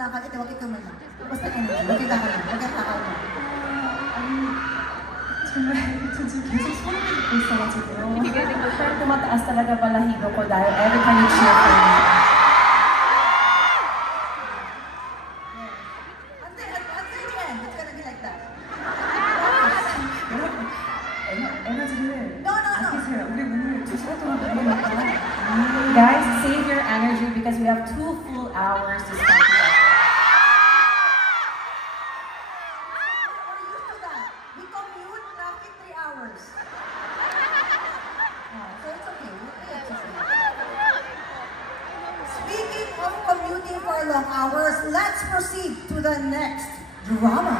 malakad, ito, wag ito man lang. Basta energy, wag kita ka lang, wag kita ka lang. 정말 저 지금 계속 소름이 돋고 있어가지고요. parang tumataas talaga balahibo ko dahil every time you cheer for me. Until the end, it's gonna be like that. 여러분, 에너지를 No, no, no. 아끼세요. 우리 오늘 2시간 동안 달리니까. Guys, save your energy because we have 2 full hours to spend together. We're used to that. We commute traffic 3 hours. So it's okay. It's okay. Speaking of commuting for long hours, let's proceed to the next drama.